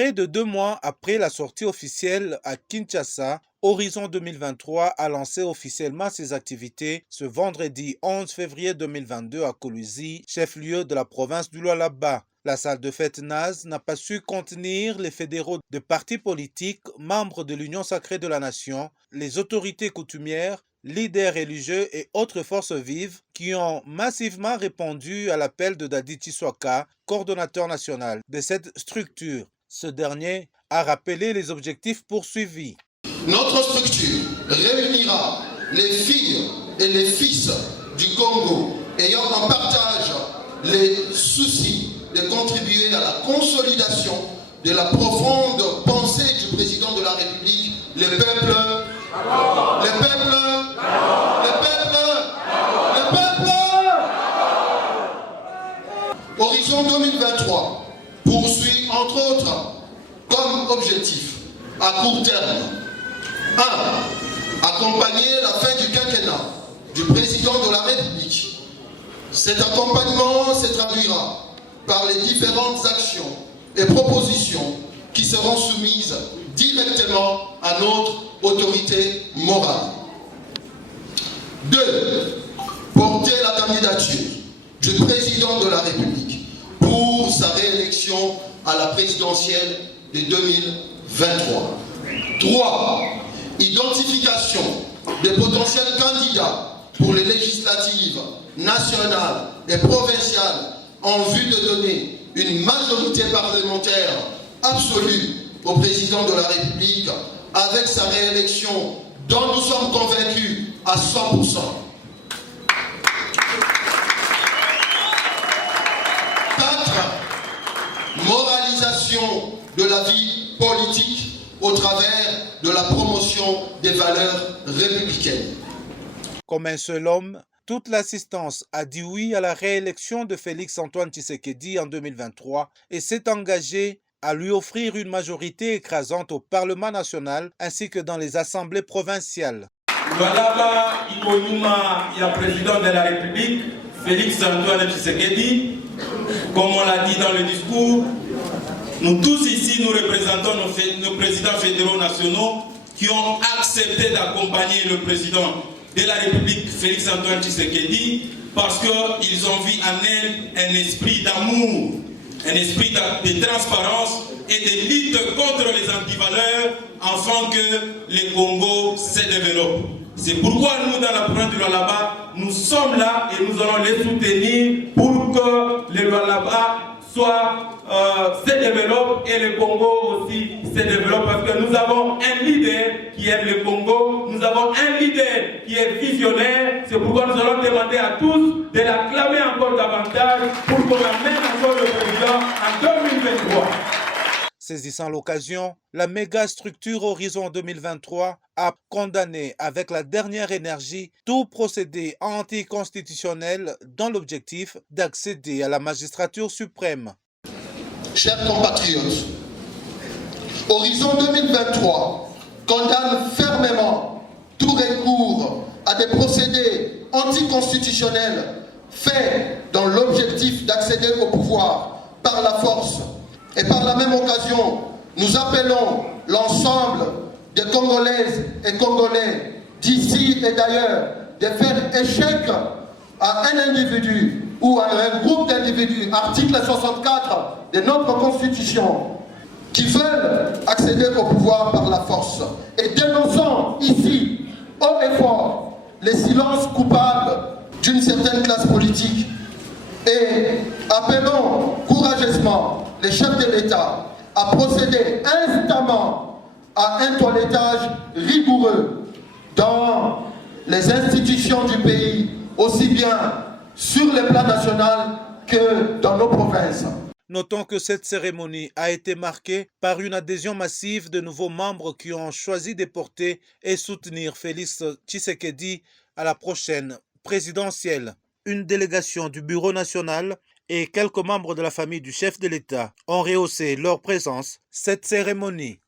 Près de 2 mois après la sortie officielle à Kinshasa, Horizon 2023 a lancé officiellement ses activités ce vendredi 11 février 2022 à Kolwezi, chef-lieu de la province du Lualaba. La salle de fête NAS n'a pas su contenir les fédéraux de partis politiques, membres de l'Union sacrée de la nation, les autorités coutumières, leaders religieux et autres forces vives qui ont massivement répondu à l'appel de Dadi Tshiswaka, coordonnateur national de cette structure. Ce dernier a rappelé les objectifs poursuivis. Notre structure réunira les filles et les fils du Congo ayant en partage les soucis de contribuer à la consolidation de la profonde pensée du président de la République, les peuples, Horizon 2023 poursuit entre autres comme objectif à court terme 1. Accompagner la fin du quinquennat du président de la République. Cet accompagnement se traduira par les différentes actions et propositions qui seront soumises directement à notre autorité morale. 2. Porter la candidature du président de la République pour sa réélection à la présidentielle de 2023. 3. Identification des potentiels candidats pour les législatives nationales et provinciales en vue de donner une majorité parlementaire absolue au président de la République avec sa réélection dont nous sommes convaincus à 100%. 4. Moralisation de la vie politique au travers de la promotion des valeurs républicaines. Comme un seul homme, toute l'assistance a dit oui à la réélection de Félix-Antoine Tshisekedi en 2023 et s'est engagée à lui offrir une majorité écrasante au Parlement national ainsi que dans les assemblées provinciales. Lualaba Ikoyuma, il y a président de la République, Félix-Antoine Tshisekedi. Comme on l'a dit dans le discours, nous tous ici, nous représentons nos présidents fédéraux nationaux qui ont accepté d'accompagner le président de la République, Félix-Antoine Tshisekedi, parce qu'ils ont vu en elle un esprit d'amour, un esprit de transparence et de lutte contre les antivaleurs afin que le Congo se développe. C'est pourquoi nous, dans la province du Lualaba, nous sommes là et nous allons les soutenir pour que le Lualaba se développe et le Congo aussi se développe parce que nous avons un leader qui aime le Congo, nous avons un leader qui est visionnaire. C'est pourquoi nous allons demander à tous de l'acclamer encore davantage pour qu'on amène encore le président en 2023. Saisissant l'occasion, la méga structure Horizon 2023 a condamné avec la dernière énergie tout procédé anticonstitutionnel dans l'objectif d'accéder à la magistrature suprême. Chers compatriotes, Horizon 2023 condamne fermement tout recours à des procédés anticonstitutionnels faits dans l'objectif d'accéder au pouvoir par la force. Et par la même occasion, nous appelons l'ensemble des Congolaises et Congolais d'ici et d'ailleurs de faire échec à un individu ou à un groupe d'individus, article 64 de notre Constitution, qui veulent accéder au pouvoir par la force. Et dénonçons ici, haut et fort, les silences coupables d'une certaine classe politique et appelons courageusement les chefs de l'État à procéder instamment à un toilettage rigoureux dans les institutions du pays, aussi bien sur le plan national que dans nos provinces. Notons que cette cérémonie a été marquée par une adhésion massive de nouveaux membres qui ont choisi de porter et soutenir Félix Tshisekedi à la prochaine présidentielle. Une délégation du Bureau national et quelques membres de la famille du chef de l'État ont rehaussé leur présence cette cérémonie.